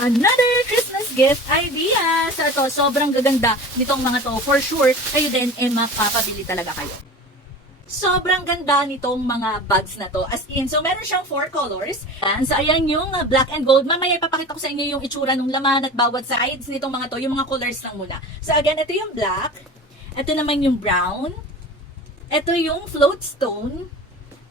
another Christmas gift idea. So ito, sobrang gaganda nitong mga to. For sure, kayo din eh mapapabili talaga kayo. Sobrang ganda nitong mga bags na to. As in, so meron siyang four colors. And so ayan yung uh, black and gold. Mamaya ipapakita ko sa inyo yung itsura ng laman at bawat sides nitong mga to. Yung mga colors lang muna. So again, ito yung black. Ito naman yung brown. Ito yung float stone.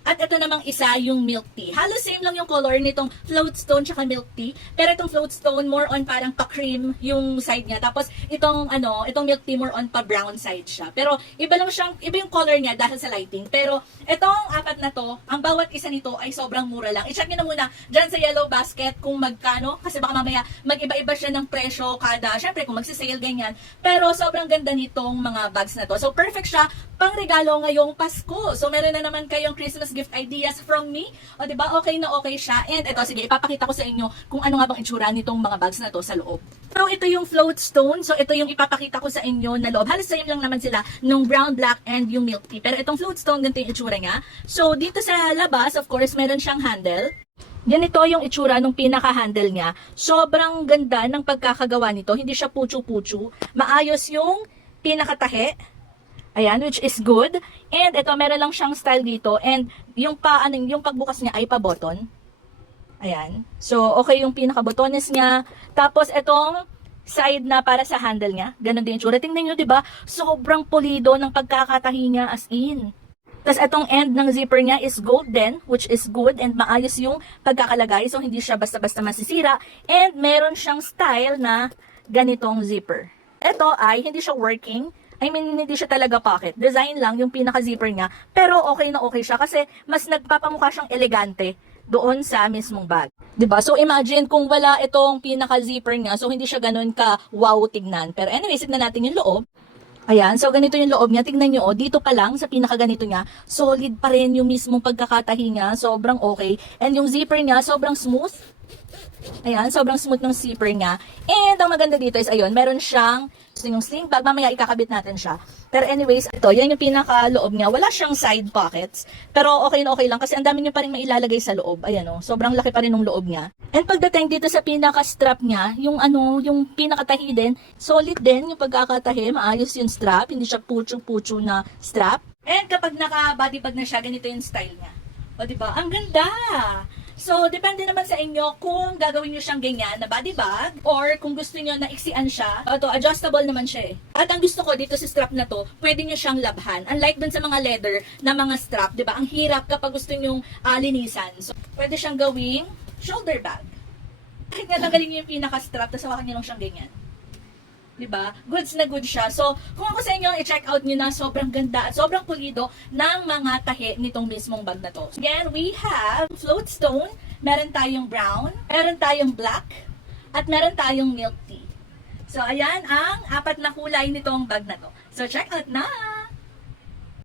At ito namang isa yung milk tea. Halos same lang yung color nitong float stone tsaka milk tea. Pero itong float stone more on parang pa-cream yung side niya. Tapos itong ano, itong milk tea more on pa-brown side siya. Pero iba lang siyang, iba yung color niya dahil sa lighting. Pero itong apat na to, ang bawat isa nito ay sobrang mura lang. I-check niyo na muna dyan sa yellow basket kung magkano. Kasi baka mamaya mag-iba-iba siya ng presyo kada. Syempre kung magsisale ganyan. Pero sobrang ganda nitong mga bags na to. So perfect siya pang regalo ngayong Pasko. So meron na naman kayong Christmas gift ideas from me. O di ba okay na okay siya. And ito sige, ipapakita ko sa inyo kung ano nga bang itsura nitong mga bags na to sa loob. So ito yung float stone. So ito yung ipapakita ko sa inyo na loob. Halos same lang naman sila nung brown, black, and yung milk tea. Pero itong float stone, ganito yung itsura niya. So dito sa labas, of course, meron siyang handle. Ganito yung itsura nung pinaka-handle niya. Sobrang ganda ng pagkakagawa nito. Hindi siya puchu-puchu. Maayos yung pinakatahe. Ayan, which is good. And ito, meron lang siyang style dito. And yung pa, ano, yung pagbukas niya ay pa-button. Ayan. So, okay yung pinaka-botones niya. Tapos, itong side na para sa handle niya. Ganon din yung tsura. Tingnan nyo, di ba? Sobrang pulido ng pagkakatahi niya as in. Tapos itong end ng zipper niya is golden, which is good and maayos yung pagkakalagay. So, hindi siya basta-basta masisira. And meron siyang style na ganitong zipper. Ito ay hindi siya working. I mean, hindi siya talaga pocket. Design lang yung pinaka-zipper niya. Pero okay na okay siya kasi mas nagpapamukha siyang elegante doon sa mismong bag. 'Di ba? So imagine kung wala itong pinaka-zipper niya, so hindi siya ganun ka wow tignan. Pero anyway, tignan natin yung loob. Ayan, so ganito yung loob niya. Tingnan nyo, oh, dito pa lang sa pinaka ganito niya, solid pa rin yung mismong pagkakatahi niya. Sobrang okay. And yung zipper niya, sobrang smooth. Ayan, sobrang smooth ng zipper niya. And ang maganda dito is, ayun, meron siyang yung sling bag. Mamaya ikakabit natin siya. Pero anyways, ito, yan yung pinaka-loob niya. Wala siyang side pockets. Pero okay na okay lang kasi ang dami niyo pa rin mailalagay sa loob. Ayan o, sobrang laki pa rin ng loob niya. And pagdating dito sa pinaka-strap niya, yung ano, yung pinakatahi din, solid din yung pagkakatahi. Maayos yung strap. Hindi siya pucho-pucho na strap. And kapag naka-body bag na siya, ganito yung style niya. O, di ba? Ang ganda! So, depende naman sa inyo kung gagawin nyo siyang ganyan na body bag or kung gusto nyo na iksian siya. Ito, adjustable naman siya eh. At ang gusto ko dito sa strap na to, pwede nyo siyang labhan. Unlike dun sa mga leather na mga strap, di ba? Ang hirap kapag gusto nyo uh, linisan. So, pwede siyang gawing shoulder bag. Kahit nga tanggalin nyo yung pinaka-strap, tapos hawakan nyo lang siyang ganyan. 'Di ba? Goods na good siya. So, kung ako sa inyo, i-check out niyo na sobrang ganda at sobrang pulido ng mga tahi nitong mismong bag na to. Again, we have float stone, meron tayong brown, meron tayong black, at meron tayong milk tea. So, ayan ang apat na kulay nitong bag na to. So, check out na!